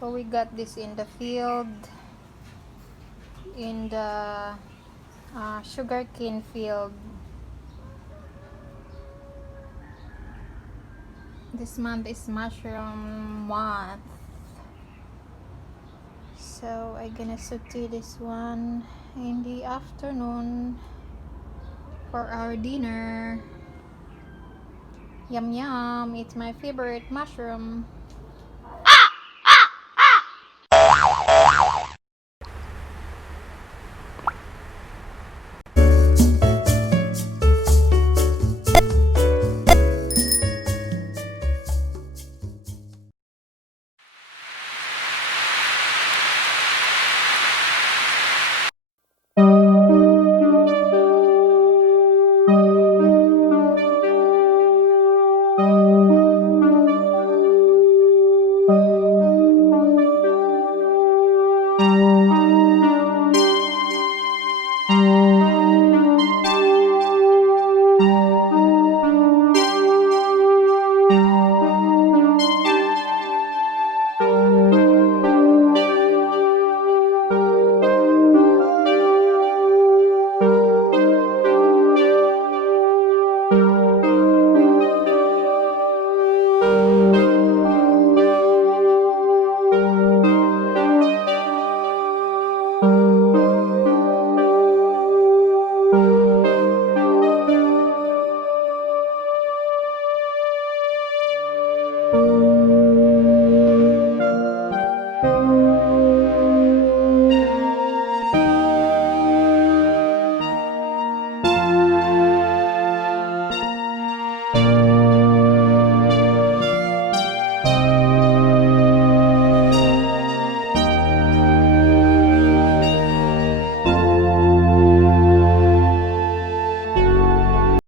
So we got this in the field, in the sugarcane field. This month is mushroom month, so I'm gonna saute this one in the afternoon for our dinner. Yum yum, it's my favorite mushroom.